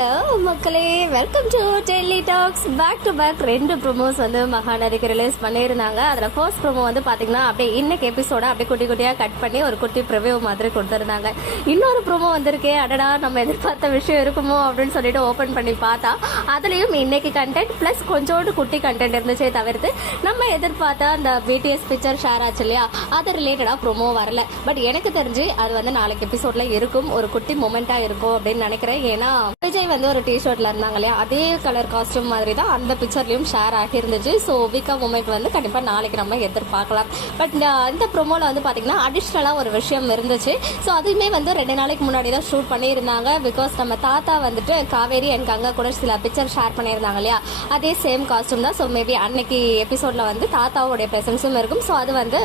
Hello மக்களே welcome to Delhi talks back to back ரெண்டு promos வந்து மகாநதிக்கு ரிலீஸ் பண்ணியிருந்தாங்க. அதில் ஃபர்ஸ்ட் ப்ரோமோ வந்து பார்த்தீங்கன்னா அப்படியே இன்னைக்கு எபிசோட அப்படியே குட்டி குட்டியாக கட் பண்ணி ஒரு குட்டி ப்ரிவியூ மாதிரி கொடுத்துருந்தாங்க. இன்னொரு ப்ரோமோ வந்திருக்கே. அடடா நம்ம எதிர்பார்த்த விஷயம் இருக்குமோ அப்படின்னு சொல்லிட்டு ஓப்பன் பண்ணி பார்த்தா அதுலேயும் இன்னைக்கு கண்டென்ட் ப்ளஸ் கொஞ்சோண்டு குட்டி கண்டென்ட் இருந்துச்சே தவிர்த்து நம்ம எதிர்பார்த்த அந்த பிடிஎஸ் பிக்சர் ஷேர் ஆச்சு இல்லையா? அது ரிலேட்டடாக ப்ரோமோ வரல. பட் எனக்கு தெரிஞ்சு அது வந்து நாளைக்கு எபிசோடில் இருக்கும். ஒரு குட்டி மொமெண்ட்டாக இருக்கும் அப்படின்னு நினைக்கிறேன். ஏன்னா விஜய் வந்து ஒரு டிஷர்ட்ல இருந்தாங்க இல்லையா? அதே கலர் காஸ்டியூம் மாதிரி தான் அந்த பிக்சர்லயும் ஷேர் ஆகியிருந்துச்சு. ஸோ விகா மூமெண்ட் வந்து கண்டிப்பா நாளைக்கு நம்ம எதிர்பார்க்கலாம். பட் இந்த இந்த வந்து பாத்தீங்கன்னா அடிஷ்னலா ஒரு விஷயம் இருந்துச்சு. ஸோ அதுவுமே வந்து ரெண்டு நாளைக்கு முன்னாடி தான் ஷூட் பண்ணியிருந்தாங்க. பிகாஸ் நம்ம தாத்தா வந்துட்டு காவேரி அண்ட் கங்கா கூட சில பிக்சர் ஷேர் பண்ணியிருந்தாங்க இல்லையா? அதே சேம் காஸ்டியூம் தான். ஸோ மேபி அன்னைக்கு எபிசோட்ல வந்து தாத்தாவோடைய பிரசன்ஸும் இருக்கும். ஸோ அது வந்து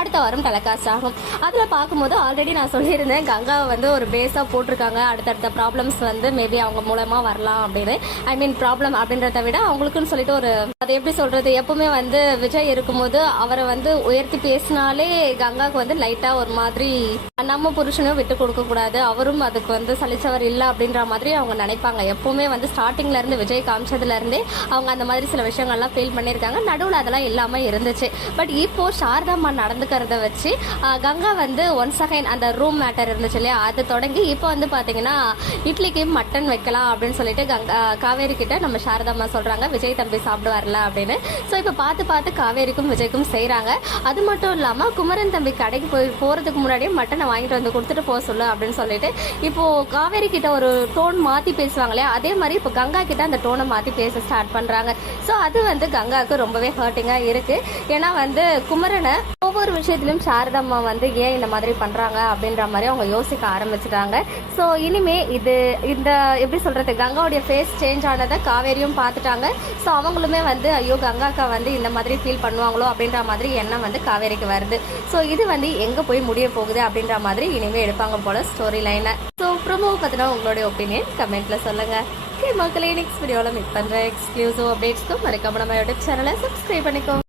அடுத்த வாரம் டெலகாஸ்ட் ஆகும். அதில் பார்க்கும்போது ஆல்ரெடி நான் சொல்லியிருந்தேன். கங்காவை வந்து ஒரு பேஸாக போட்டிருக்காங்க. அடுத்தடுத்த ப்ராப்ளம்ஸ் வந்து மேபி அவங்க மூலமா வரலாம் அப்படின்னு. ஐ மீன் ப்ராப்ளம் அப்படின்றத விட அவங்களுக்குன்னு சொல்லிட்டு ஒரு அது எப்படி சொல்றது? எப்பவுமே வந்து விஜய் இருக்கும்போது அவரை வந்து உயர்த்தி பேசினாலே கங்காவுக்கு வந்து லைட்டா ஒரு மாதிரி நம்ம புருஷனும் விட்டு கொடுக்க கூடாது. அவரும் அதுக்கு வந்து சலிச்சவர் இல்லை அப்படின்ற மாதிரி அவங்க நினைப்பாங்க. எப்பவுமே வந்து ஸ்டார்டிங்ல இருந்து விஜய் காமிச்சதுல இருந்தே அவங்க அந்த மாதிரி சில விஷயங்கள்லாம் ஃபீல் பண்ணியிருக்காங்க. நடுவில் அதெல்லாம் இல்லாம இருந்துச்சு. பட் இப்போ சாரதாம்மா நடந்துக்கிறத வச்சு கங்கா வந்து ஒன்ஸ் அகைன் அந்த ரூம் மேட்டர் இருந்துச்சு இல்லையா? அது தொடங்கி இப்போ வந்து பாத்தீங்கன்னா இட்லிக்கு மட்டன் வைக்கலாம் அப்படின்னு சொல்லிட்டு கங்கா காவேரி கிட்ட நம்ம சாரதாம்மா சொல்றாங்க. விஜய் தம்பி சாப்பிட்டு வரல அப்படின்னு. ஸோ இப்போ பார்த்து பார்த்து காவேரிக்கும் விஜய்க்கும் செய்கிறாங்க அது மட்டும் இல்லாமல் குமரன் தம்பி கடைக்கு போய் போகிறதுக்கு முன்னாடியே மட்டனை வாங்கிட்டு வந்து கொடுத்துட்டு போக சொல்லு அப்படின்னு சொல்லிட்டு இப்போ காவேரி கிட்ட ஒரு டோன் மாற்றி பேசுவாங்க இல்லையா அதே மாதிரி இப்போ கங்கா கிட்ட அந்த டோனை மாற்றி பேச ஸ்டார்ட் பண்ணுறாங்க ஸோ அது வந்து கங்காவுக்கு ரொம்பவே ஹர்ட்டிங்காக இருக்கு. ஏன்னா வந்து குமரனை ஒவ்வொரு விஷயத்திலும் சாரதம்மா வந்து ஏன் இந்த மாதிரி பண்றாங்க அப்படின்ற மாதிரி அவங்க யோசிக்க ஆரம்பிச்சிட்டாங்க. ஸோ இனிமே இது இந்த எப்படி சொல்றது கங்காவுடைய ஃபேஸ் சேஞ்ச் ஆனதை காவேரியும் பார்த்துட்டாங்க. ஸோ அவங்களுமே வந்து ஐயோ கங்காக்கா வந்து இந்த மாதிரி ஃபீல் பண்ணுவாங்களோ அப்படின்ற மாதிரி எண்ணம் வந்து காவேரிக்கு வருது. ஸோ இது வந்து எங்க போய் முடிய போகுது அப்படின்ற மாதிரி இனிமே எடுப்பாங்க போல ஸ்டோரி லைனை ஸோ ப்ரோமோ பத்தின உங்களுடைய ஒப்பீனியன் கமெண்ட்ல சொல்லுங்க. ஓகே மக்களே நெக்ஸ்ட் வீடியோவில் மீட் பண்ணுற எக்ஸ்க்ளூசிவ் அப்டேட்ஸ்க்கும் மறக்காம நம்ம யூடியூப் சேனலை சப்ஸ்கிரைப் பண்ணிக்கோங்க.